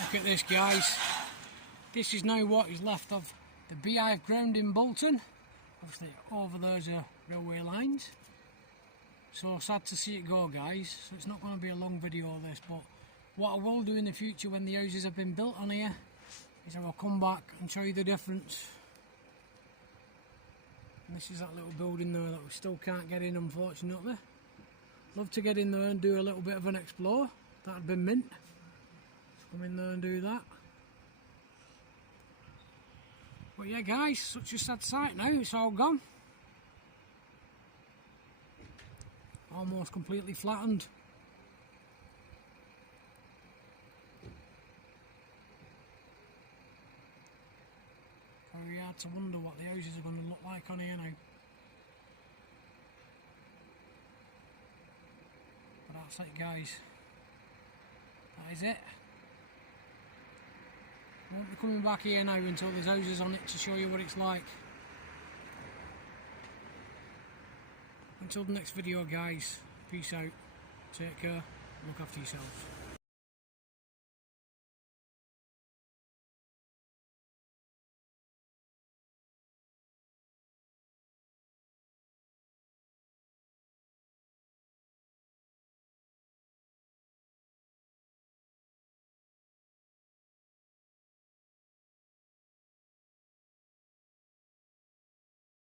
Look at this, guys. This is now what is left of the Beehive ground in Bolton. Obviously over there's a railway lines. So sad to see it go, guys. So it's not going to be a long video of this, but what I will do in the future when the houses have been built on here is I will come back and show you the difference. And this is that little building there that we still can't get in, unfortunately. Love to get in there and do a little bit of an explore. That'd be mint. Let's come in there and do that. But yeah, guys, such a sad sight now. It's all gone. Almost completely flattened. Very hard to wonder what the houses are going to look like on here now. But that's it, guys. That is it. I won't be coming back here now until there's houses on it to show you what it's like. Until the next video, guys, peace out, take care, look after yourselves.